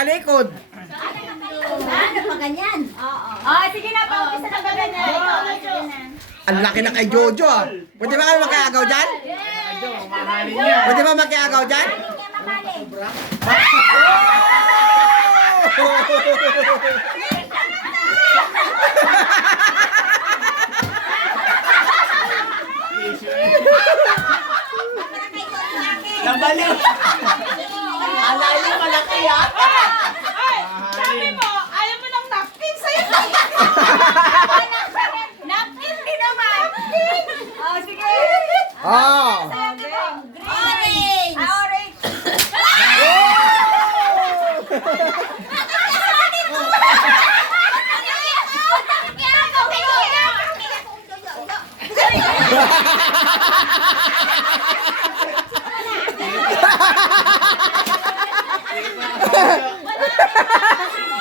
talikod. Ano pa ganyan? Oo. Sige na, paumpisa na ba ganyan? Ang laki na kay Jojo ah. Pwede ba kami makiagaw dyan? Pwede ba makiagaw dyan? Nabalik! Alalim malaki ah! Sabi mo, ayaw mo ng napkin sa'yo. Napkin din naman. Sige. Oh. Orange! Orange.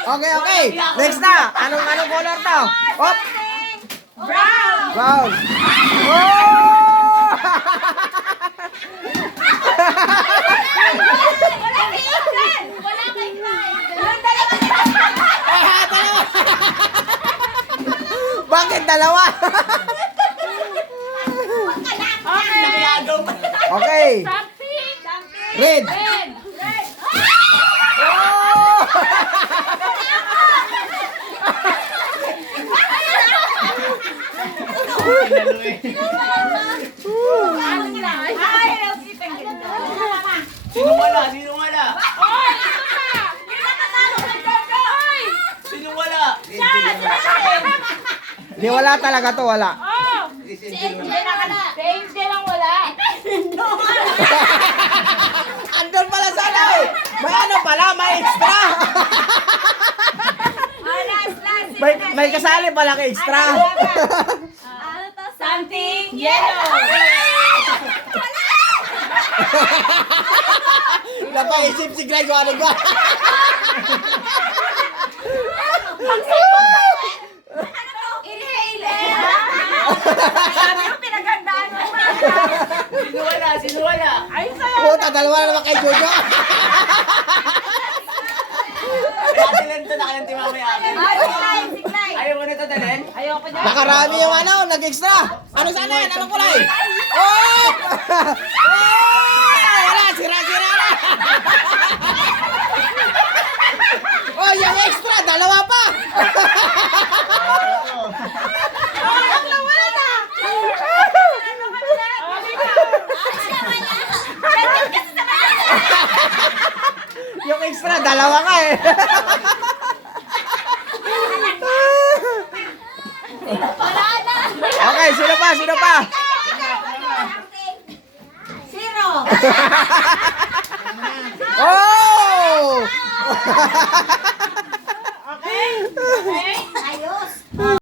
Okay, okay. Next na. Anong color to? Op. Brown. Brown. Oh! Wala kay Bakit dalawa? Nagagaw pa! Okay. Something. Red. Red. Oh! Ay, nagsipin ganda. Sino wala? Sino wala? Oy, ito pa. Yung nakatalo sa Jojo. Oy. Sino wala? Di wala talaga to, wala. Oh. Si Angel na wala. Si Angel lang wala. Andun pala sana eh. May ano pala, may extra. May kasali pala ka extra. Ano to? Something yellow. Napaisip si Greg kung ano ba. Inhaler! Sabi ko pinagandaan mo. Sino wala? Sino wala? Ay, sa'yo. Puta, dalawa na naman kay Jojo. Datilan to, nakalanti mamaya akin. Signay. Ayaw mo na to, Dalen? Ayoko dyan. Nakarami yung ano, nag-extra. Ano sana yan? Anong kulay? Oh! Oh! Wala, sira-sira na. Oh, yung extra, dalawa pa. Yung extra, dalawa ka eh. Okay, sino pa? Sino pa? Zero! Oh!